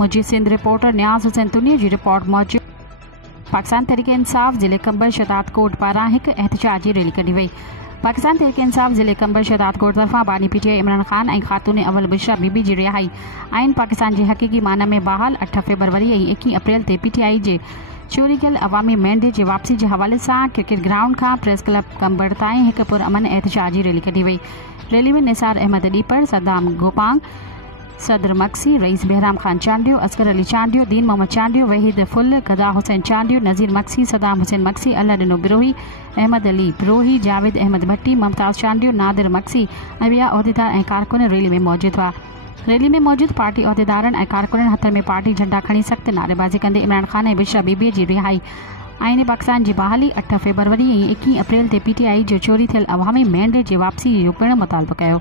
मुझी सिंध रिपोर्टर न्याज़ हुसैन तुनी जी रिपोर्ट मौजूद। पाकिस्तान तहरीक इंसाफ ज़िले कंबर शदात कोट पारां एक एहतजाजी रैली कढी वई। पाकिस्तान तहरीक इंसाफ ज़िले कंबर शदात कोट तरफां बानी पीटीआई इमरान खान ऐं ख़ातून अव्वल बुशरा बीबी जी रिहाई आइन पाकिस्तान जे हक़ीक़ी माना में बहाल 8 फरवरी ऐं 21 अप्रैल ते पीटीआई जे चोरी कयल अवामी मेंढे जे वापसी जे हवाले सां क्रिकेट ग्राउंड खां प्रेस क्लब कंबर ताईं हिकु पुरअमन एहतजाजी रैली कढी वई। रैली में निसार अहमद डीपर, सद्दाम गोपांग, सदर मक्सी, रईस बहराम खान चांडियो, असगर अली चांडियो, दीन मोहम्मद चांडियो, वहीद फुल, गदा हुसैन चांडियो, नज़ीर मक्सी, सदाम हुसैन मक्सी, अल्लाह बिरोही, अहमद अली बिरोही, जावेद अहमद भट्टी, मुमताज़ चांडियो, नादिर मक्सी ऐं ॿिया उहिदेदार ऐं कारकुन रैली में मौजूद हुआ। रैली में मौजूद पार्टी उहिदेदारनि ऐं कारकुननि हथ में पार्टी झंडा खणी सख़्त नारेबाज़ी कंदे इमरान खान ऐं बुशरा बीबीअ जी रिहाई, आइन पाकिस्तान जी बहाली 8 फरवरी ऐं 21 अप्रैल ते पीटीआई जो चोरी थियल अवामी मेंढे जे वापसी जो पिणु मुतालबो कयो।